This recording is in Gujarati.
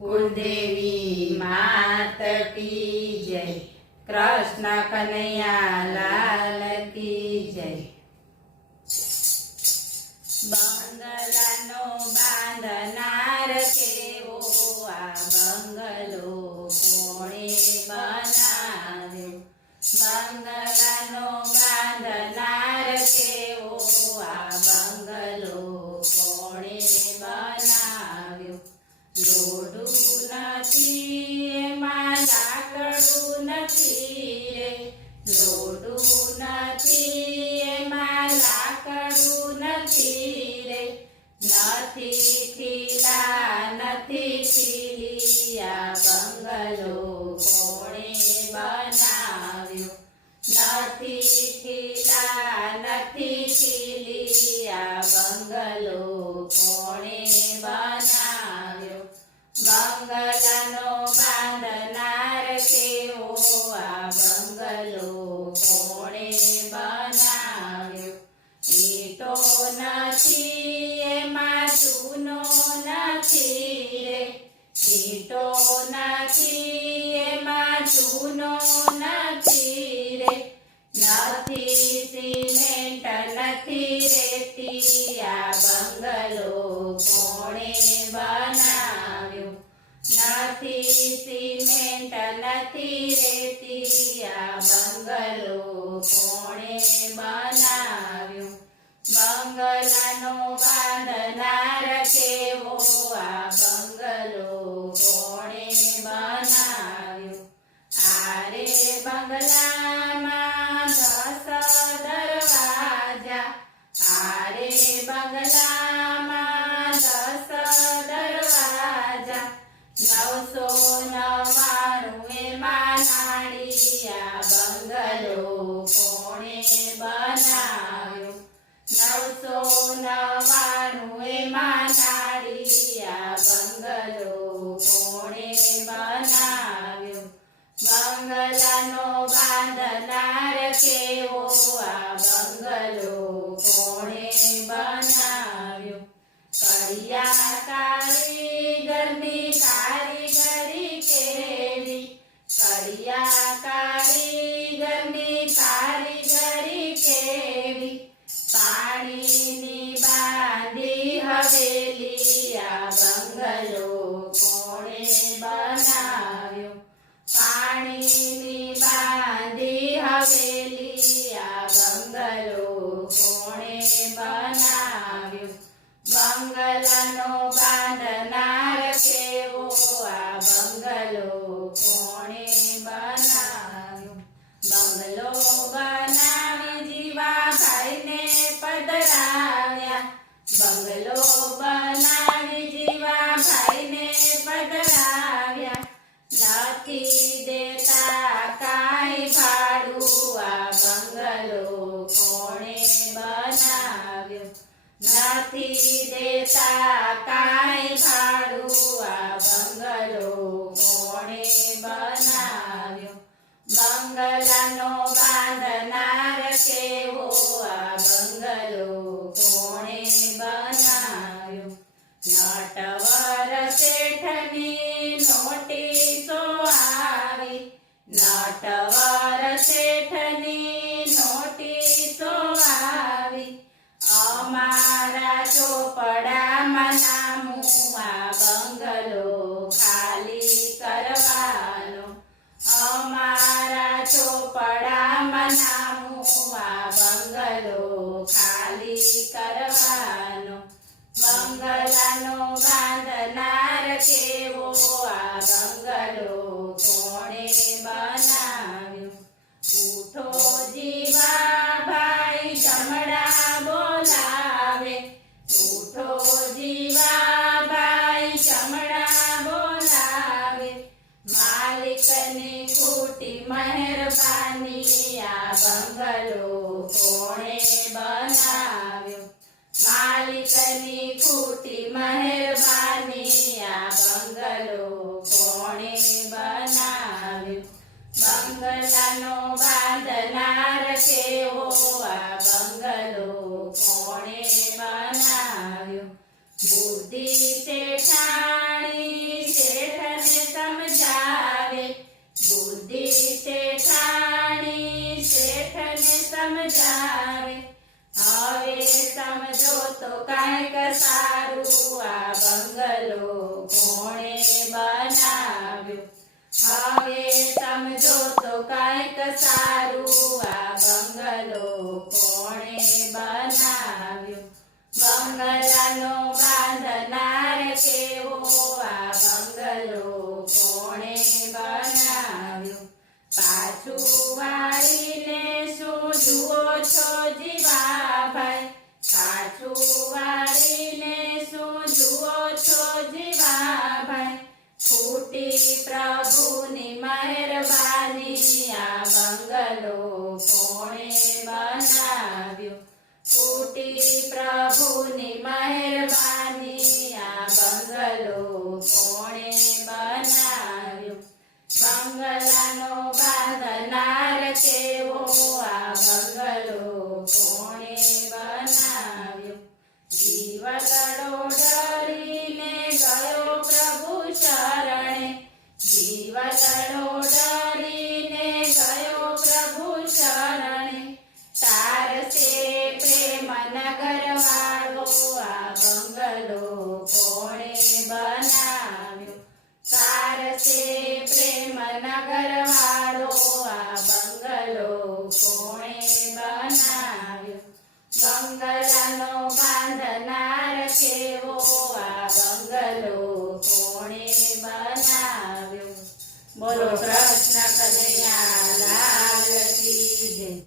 કુળદેવી માત કી જય, કૃષ્ણ કનૈયા લાલ કી જય. બંગલાનો બાંધનાર કેવો, આ બંગલો કોણે બનાવ્યો? બંગલાનો બાંધનાર કેવો, આ બંગલો કોણે બનાવ્યો? લોઢું નથી એમાં લાકડું નથી રે, લોઢું નથી એમાં લાકડું નથી રે, નથી ખીલા નથી ખીલી, આ બંગલો કોણે બનાવ્યો? નથી ખીલા નથી ખીલી, આ બંગલો કોણે બનાવ્યો? બંગલાનો બાંધનાર કેવો, આ બંગલો કોણે બનાવ્યો? ઈંટો નથી એમાં ચૂનો નથી રે, ઈંટો નથી એમાં ચૂનો નથી રે, નથી સિમેન્ટ નથી રેતી, આ બંગલો કોણે બનાવ્યો? નથી સિમેન્ટ નથી રેતી, આ બંગલો કોણે બનાવ્યો? બંગલાનો બાંધનાર કેવો, આ બંગલો કોણે બનાવ્યો? આરે બંગલામાં 10 દરવાજા, આરે બંગલામાં 10 દરવાજા, 999 એમાં નાળી, આ બંગલો કોણે બનાવ્યો? 999 એમાં નાળી, આ બંગલો કોણે બનાવ્યો? બંગલાનો બાંધનાર કેવો, આ બંગલો કોણે બનાવ્યો? કડિયા કારીગરની કારીગરી કેવી, કડિયા કારીગરની કારીગરી કેવી, પાણીની બાંધી હવેલી, આ બંગલો કોણે બનાવ્યો? પાણીની બાંધી હવેલી, આ બંગલો કોણે બનાવ્યો? બંગલાનો બાંધનાર કેવો, આ બંગલો કોણે બનાવ્યો? બંગલો બનાવી જીવાભાઈને પધરાવ્યા, બંગલો બનાવી જીવાભાઈને પધરાવ્યા, નથી દેતા કાંઈ ભાડું, આ બંગલો કોણે બનાવ્યો? નથી દેતા કાંઈ ભાડું, આ બંગલો કોણે બનાવ્યો? બંગલાનો બાંધનાર કેવો, આ બંગલો કોણે બનાવ્યો? નટવર શેઠની નોટિસો આવી, નટવર શેઠની નોટિસો આવી, અમારા ચોપડામાં નામું, આ બંગલો ખાલી કરવાનો? અમારા ચોપડામાં નામું, આ બંગલો ખાલી કરવાનો? બંગલાનો બાંધનાર કેવો, આ બંગલો કોણે બનાવ્યો? ઉઠો જીવાભાઈ જમણા બોલાવે, ઉઠો જીવાભાઈ જમણા બોલાવે, માલિકની ખોટી મહેરબાની, આ બંગલો કોણે બનાવ્યો? માલિકની ખોટી મહેરબાની, આ બંગલો કોણે બનાવ્યો? બંગલાનો બાંધનાર કેવો, આ બંગલો કોણે બનાવ્યો? બુદ્ધિ શેઠાણી શેઠ સમજો તો કાંઈક સારું આ બંગલો કોણે બનાવ્યો હવે સમજો તો કાંઈક સારું આ બંગલો કોણે બનાવ્યો બંગલાનો બાંધનાર કેવો આ બંગલો કોણે બનાવ્યો પાછું વાળીને શું જુઓ છો જીવાભાઈ પાછું વાળીને શું જુઓ છો જીવાભાઈ ફૂટી પ્રભુની મહેરબાની આ બંગલો કોણે બનાવ્યો ફૂટી પ્રભુની મહેરબાની આ બંગલો કોણે બનાવ્યો બંગલાનો બાંધનાર કેવો આ બંગલો કોણે બનાવ્યો જીવતડો ડરીને ગયો પ્રભુ શરણે જીવતડો ડરીને ગયો પ્રભુ શરણે તારસે પ્રેમ નગર વાળો આ બંગલો કોણે બનાવ્યો તારસે પ્રેમ નગર વાળો આ બંગલો કોણે બનાવ્યો બંગલાનો બાંધનાર કેવો આ બંગલો કોણે બનાવ્યો બોલો